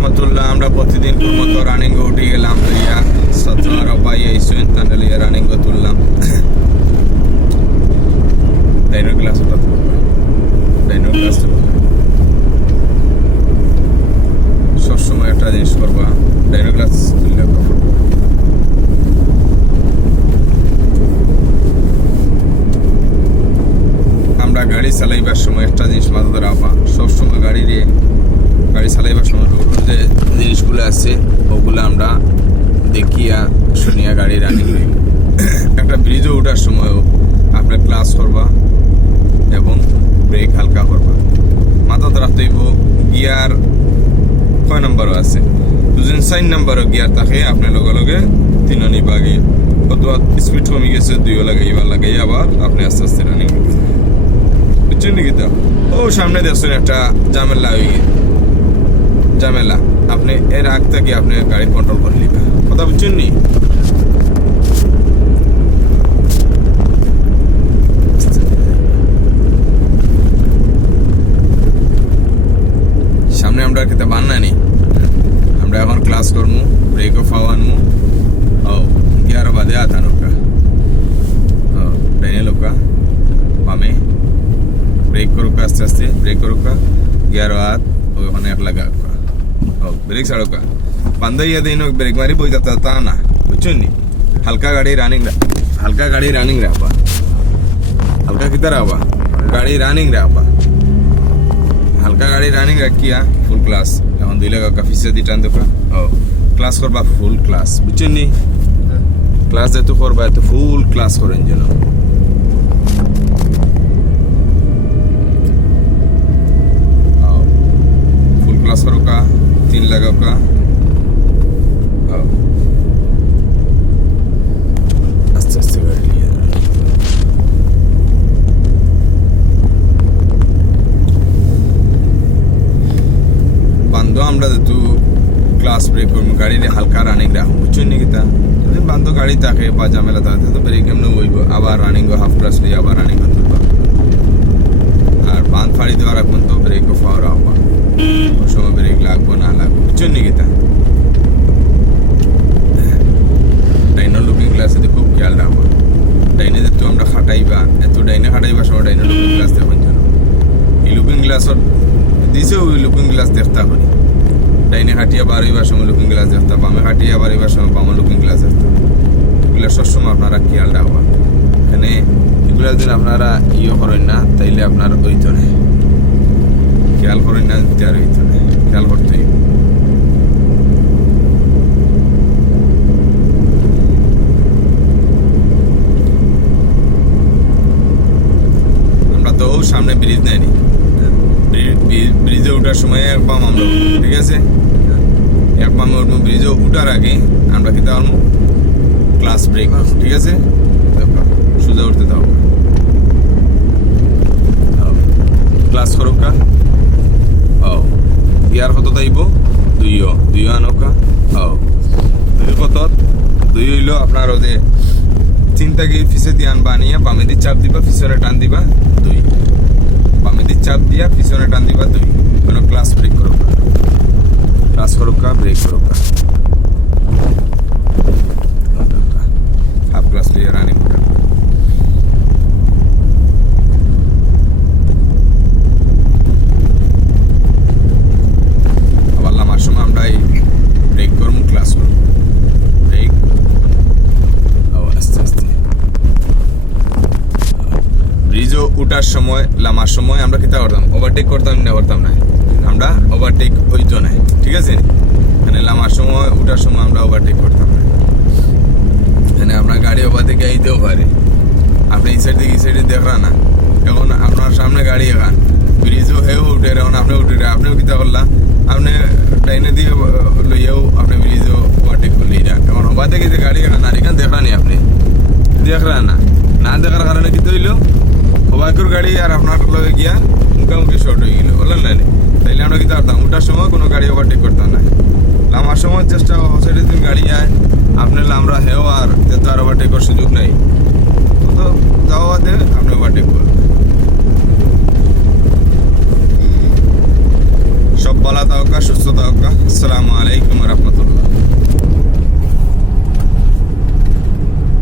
রহমতুল্লাহ। আমরা প্রতিদিন মতো রানিং উঠে গেলাম লইয়া ছাত্র আর পাই আইসুন তান্ডা লইয়া রানিং তুললাম। ডাইনোর ক্লাস ডাইনোর ক্লাস সবসময় একটা জিনিস করবা, ডাইনোর ক্লাস তুললে আমরা গাড়ি চালাইবার সময় একটা জিনিস মাথা রাখবা, সবসময় গাড়ি চালাইবার সময় রোড যে জিনিসগুলো আছে ওগুলো আমরা দেখিয়া শুনিয়া গাড়ি রানিং রইব। একটা ব্রিজও ওঠার সময়ও আপনার ক্লাস করবা এবং ব্রেক হালকা করবা। মাথাতে রাখতে হইব গিয়ার কয় নম্বরও আছে, দুজন 4 নম্বরও গিয়ার থাকে, আপনার লগে লগে 3 নিবা গিয়ে অথবা স্পিড কমে গেছে 2 লাগাই আবার আপনি আস্তে আস্তে রানিং বুঝছেন নাকি? তো ও সামনে দেখছেন একটা ঝামেলা আপনি এর আগ থেকে আপনি গাড়ি কন্ট্রোল করে নিবেন, কথা বুঝছেন নি? সামনে আমরা খেতে বান্না নেই, আমরা এখন ক্লাস করবো, ব্রেকও ফাওয়ানমু, ও গিয়ার বাদে আতা নৌকা, ও ডাইনে লোকা বামে ব্রেক করুকা, আস্তে আস্তে ব্রেক করুকা, গিয়ার হাত ওখানে এক লাগা, ও ব্রেক ছাড়ুকা, বান্ধাইয়া দিন ব্রেক মারি বই যাতা তা না, বুঝছেন নি? হালকা গাড়ি রানিং রাখবা, হালকা কিতা রাখবা, গাড়ি রানিং রাখবা, হালকা গাড়ি রানিং রাখিয়া ফুল ক্লাস। এখন 2 লাগা ফিসে দি টান দোকা, ও ক্লাস করবা ফুল ক্লাস, বুঝছেন নি? ক্লাস যেহেতু করবা এত ফুল ক্লাস করেন যেন। ফুল ক্লাস করোকা, 3 লাগাওকা, আস্তে আস্তে গাড়ি নিয়ে বান্ধব। আমরা যেহেতু ক্লাস ব্রেক করবো, গাড়ি হালকা রানিং রাখবো, বুঝছেন নাকি? তা যদি বান্ধব গাড়ি থাকে বা ঝামেলা থাকে তো ব্রেক এমনি বইব, আবার রানিং হাফ ক্লাস লিয়ে আবার রানিং তুলবা, আর বান্ধ ফাড়ি দেওয়া রাখবেন তো ব্রেকও ফাওয়া রাখবা, ওই সময় ব্রেক লাগবো না লাগবো, বুঝছেন নাকি? তা ডাইনো লুকিং গ্লাসে খুব খেয়াল রাখবো, ডাইনে যেহেতু আমরা খাটাইবা এত ডাইনে খাটাইবার সময় ডাইনে লুকিং গ্লাস দেখুন যেন, এই লুকিং গ্লাসত দিছে ওই লুকিং গ্লাস দেখতে করি, ডাইনে খাটিয়া বাড়াইবার সময় লুকিং গ্লাস দেখতা, বামে খাটিয়া বাড়াইবার সময় বামে লুকিং গ্লাস দেখতা, এগুলো সবসময় আপনারা খেয়াল রাখবা। এখানে এগুলো যদি আপনারা করেন না তাইলে আপনার হইতো না, খেয়াল করেন না আর হইতো না, খেয়াল করতেই। আমরা তো সামনে ব্রিজ নেয়নি, ব্রিজে উঠার সময় এক পাম আমরা, ঠিক আছে? এক পামে উঠবো, ব্রিজে উঠার আগে আমরা খেতে পারবো ক্লাস ব্রেক, ঠিক আছে? সোজা উঠতে দাও, ক্লাস করোকা, ও গিয়ার কত তাইব 2 আনোকা, ও 2 কত 2 হইলো আপনার ওদের 3 থেকে ফিসে দিয়ে আনবা, আনিয়া বামে দিয়ে চাপ দিবা, পিছনে টান দিবা 2, বামে দিয়ে চাপ দিয়া পিছনে টান দিবা 2, কোনো ক্লাস ব্রেক করোকা, ব্রেক করোকা, হাফ ক্লাস লিয়ে রানিং করোকা। আবার লামার সময় আমরা এই ব্রেক করবো, ক্লাস করবো, ব্রেক আস্তে আস্তে। ব্রিজও উঠার সময় লামার সময় আমরা কিতা করতাম, ওভারটেক করতাম না, আমরা ওভারটেক হইতো না, ঠিক আছে? মানে লামার সময় উঠার সময় আমরা ওভারটেক করতাম না, মানে আপনার গাড়ি ওভার থেকে আইতেও পারে, আপনি এই সাইড থেকে এই সাইডে দেখরা না, এখন আপনার সামনে গাড়ি এখান ব্রিজও হেও উঠে, এখন আপনি উঠে আপনিও কিতা করলাম, আপনি ডাইনে দিয়ে লইয়াও আপনি ব্রিজও ওভারটেক করলে, এখন ওভার থেকে যে গাড়ি এখান আর এখান দেখরা নি, আপনি দেখরা না দেখার কারণে কি হইলো, ওভারকর গাড়ি আর আপনার লগে গিয়া মুখামুখি শর্ট হয়ে গেল, বললেন না? তাইলে আমরা কিতা করতাম, উঠার সময় কোনো গাড়ি ওভারটেক করতাম না, লামার সময় চেষ্টা সাইডে যদি গাড়ি আয় আপনার আমরা হেও আর যেহেতু আর ওভারটেকের সুযোগ নাই, তো যাওয়াতে আপনি ওভারটেক করবেন। সব ভালো থাকা, সুস্থ থাকা। আসসালামু আলাইকুম রহমতুল্লাহ।